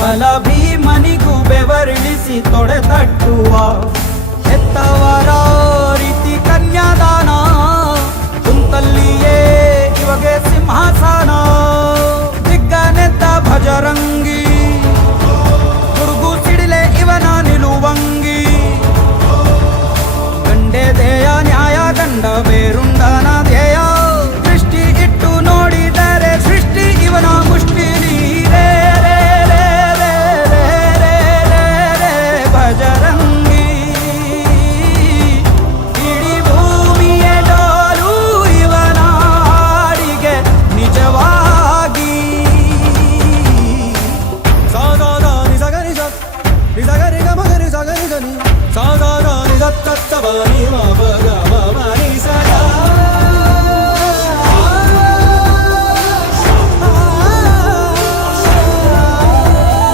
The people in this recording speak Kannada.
ಬಲ ಭೀಮನಿಗೂ ಬೆವರಿಳಿಸಿ ತೊಡೆ ತಟ್ಟುವ ಹೆತ್ತವರ ರೀತಿ ಕನ್ಯಾದಾನ. ಕುಂತಲ್ಲಿಯೇ ಇವಗೆ ಸಿಂಹಾಸನ. ದಿಗ್ಗನೆದ್ದ ಭಜರಂಗಿ. ಗುರುಗು ಸಿಡಿಲೆ ಇವನ ನಿಲುವಂಗಿ. ಗಂಡೆ ದೇಯ ನ್ಯಾಯ ಗಂಡ ಬೇರು. సాగని గమగని సగని గని సాగాని దత్తత్తవాని మావ